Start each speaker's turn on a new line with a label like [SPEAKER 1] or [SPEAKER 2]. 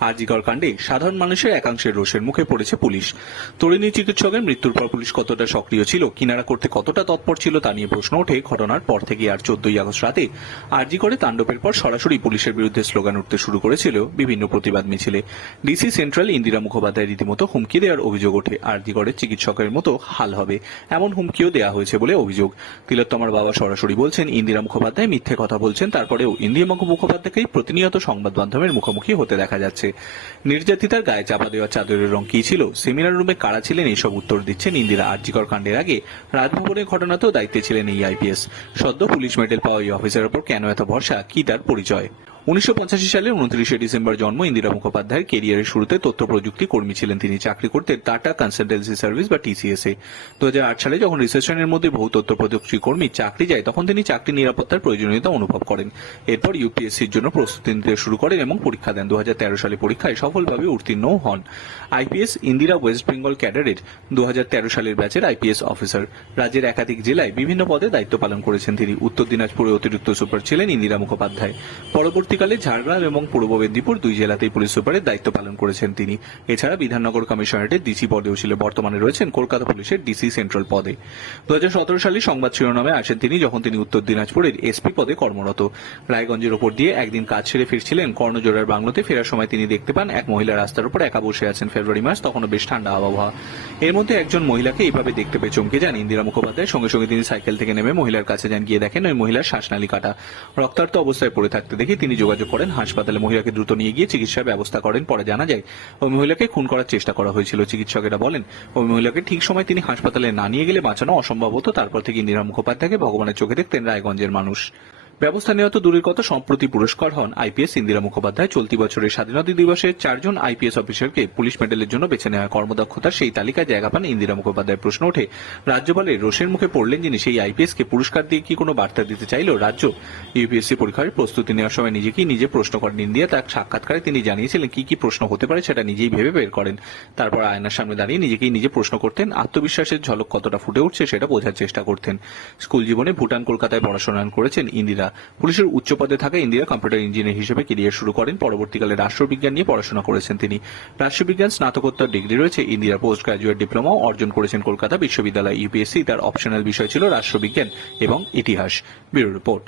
[SPEAKER 1] আজিকর কাণ্ডে সাধারণ মানুষের একাংশের রোষের মুখে পড়েছে পুলিশ। তরুণী চিকিৎসকের মৃত্যুর পর পুলিশ কতটা সক্রিয় ছিল, কিনারা করতে কতটা তৎপর ছিল তা নিয়ে প্রশ্ন ওঠে। ঘটনার পর থেকে আর চোদ্দই আগস্ট রাতে আরজি করে তাণ্ডবের পর সরাসরি পুলিশের বিরুদ্ধে স্লোগান উঠতে শুরু করেছিল বিভিন্ন প্রতিবাদ মিছিলে। ডিসি সেন্ট্রাল ইন্দিরা মুখোপাধ্যায় রীতিমতো হুমকি দেওয়ার অভিযোগ ওঠে। আরজি করে চিকিৎসকের মতো হাল হবে, এমন হুমকিও দেওয়া হয়েছে বলে অভিযোগ। তিলোত্তমার বাবা সরাসরি বলছেন, ইন্দিরা মুখোপাধ্যায় মিথ্যে কথা বলছেন, তারপরেও ইন্দিরা মুখোপাধ্যায়কেই প্রতিনিয়ত সংবাদ মাধ্যমের মুখোমুখি হতে দেখা যাচ্ছে। নির্যাতিতার গায়ে চাপা দেওয়া চাদরের রং কি ছিল? সেমিনার রুমে কারা ছিলেন? এইসব উত্তর দিচ্ছেন ইন্দিরা আর্যিকর কাণ্ডের আগে। রাজভবনের ঘটনাতেও দায়িত্বে ছিলেন এই আইপিএস। সদ্য পুলিশ মেডেল পাওয়া এই অফিসারের উপর কেন এত ভরসা? কি তার পরিচয়? উনিশশো সালের উনত্রিশে ডিসেম্বর জন্ম ইন্দিরা মুখোপাধ্যায়ের কেরিয়ারের শুরুতে তথ্য প্রযুক্তি কর্মী ছিলেন তিনি। চাকরি করতেন টাটা কনসালটেন্সি সার্ভিস বা টিসিএস এ দু সালে যখন রিসেপশনের মধ্যে বহু তথ্য প্রযুক্তি কর্মী চাকরি যায়, তখন তিনি চাকরি নিরাপত্তার প্রয়োজনীয়তা অনুভব করেন। এরপর ইউপিএসসির জন্য প্রস্তুতি নিতে শুরু করেন এবং পরীক্ষা দেন। দুহাজার তেরো সালে পরীক্ষায় সফলভাবে উত্তীর্ণও হন। আইপিএস ইন্দিরা ওয়েস্ট বেঙ্গল ক্যাডারের দু হাজার তেরো সালের ব্যাচের আইপিএস অফিসার। রাজ্যের একাধিক জেলায় বিভিন্ন পদে দায়িত্ব পালন করেছেন তিনি। উত্তর দিনাজপুরে অতিরিক্ত সুপার ছিলেন ইন্দিরা মুখোপাধ্যায়। পরবর্তীকালে ঝাড়গ্রাম এবং পূর্ব মেদিনীপুর দুই জেলাতেই পুলিশ সুপারের দায়িত্ব পালন করেছেন তিনি। এছাড়া বিধাননগর কমিশনারেটের ডিসি পদেও ছিল। বর্তমানে রয়েছেন কলকাতা পুলিশের ডিসি সেন্ট্রাল পদে। দু সালে সংবাদ শিরোনামে আসেন তিনি, যখন তিনি উত্তর দিনাজপুরের এসপি পদে কর্মরত। রায়গঞ্জের ওপর দিয়ে একদিন কাজ ছেড়ে ফিরছিলেন। কর্ণজোড়ার বাংলোতে ফেরার সময় তিনি দেখতে পান, এক মহিলা রাস্তার উপর একা বসে আছেন ফেব্রুয়ারি মাস, তখনও বেশ ঠান্ডা আবহাওয়া। এর মধ্যে একজন মহিলাকে এইভাবে দেখতে পেয়ে চমকে যান ইন্দিরা মুখোপাধ্যায়। সঙ্গে সঙ্গে তিনি সাইকেল থেকে নেমে মহিলার কাছে যান, গিয়ে দেখেন ওই মহিলার শ্বাসনালী কাটা। রক্তাক্ত অবস্থায় পড়ে থাকতে দেখে তিনি যোগাযোগ করেন। হাসপাতালে মহিলাকে দ্রুত নিয়ে গিয়ে চিকিৎসার ব্যবস্থা করেন। পরে জানা যায়, ওই মহিলাকে খুন করার চেষ্টা করা হয়েছিল। চিকিৎসকেরা বলেন, ওই মহিলাকে ঠিক সময় তিনি হাসপাতালে না নিয়ে গেলে বাঁচানো অসম্ভব হতো। তারপর থেকে ইন্দিরা মুখোপাধ্যায়কে ভগবানের চোখে দেখতেন রায়গঞ্জের মানুষ। ব্যবস্থা নেওয়া তো দূরের কথা, সম্প্রতি পুরস্কার হন আইপিএস ইন্দিরা মুখোপাধ্যায়। চলতি বছরের স্বাধীনতা দিবসে চারজন আইপিএস অফিসারকে পুলিশ মেডেলের জন্য বেছে নেওয়া কর্মদক্ষতার সেই তালিকায় জায়গা পান ইন্দিরা মুখোপাধ্যায় প্রশ্ন ওঠে, রাজ্যপালের রোষের মুখে পড়লেন যিনি, সেই আইপিএস কে পুরস্কার দিয়ে কি কোনো বার্তা দিতে চাইল রাজ্য? ইউপিএসসি পরীক্ষার প্রস্তুতি নেওয়ার সময় নিজেকেই নিজে প্রশ্ন করেন ইন্দিয়া তার সাক্ষাৎকারে তিনি জানিয়েছিলেন, কি কি প্রশ্ন হতে পারে সেটা নিজেই ভেবে বের করেন। তারপর আয়নার সামনে দাঁড়িয়ে নিজেকেই নিজে প্রশ্ন করতেন, আত্মবিশ্বাসের ঝলক কতটা ফুটে উঠছে সেটা বোঝার চেষ্টা করতেন। স্কুল জীবনে ভুটান, কলকাতায় পড়াশোনা করেছেন ইন্দিরা পুলিশের উচ্চ পদে থাকা ইন্দিরা কম্পিউটার ইঞ্জিনিয়ার হিসেবে কেরিয়ার শুরু করেন। পরবর্তীকালে রাষ্ট্রবিজ্ঞান নিয়ে পড়াশোনা করেছেন তিনি। রাষ্ট্রবিজ্ঞান, স্নাতকোত্তর ডিগ্রি রয়েছে ইন্দিরা পোস্ট গ্রাজুয়েট ডিপ্লোমা অর্জন করেছেন কলকাতা বিশ্ববিদ্যালয় ইউপিএসসি তার অপশনাল বিষয় ছিল রাষ্ট্রবিজ্ঞান এবং ইতিহাস। Bureau report.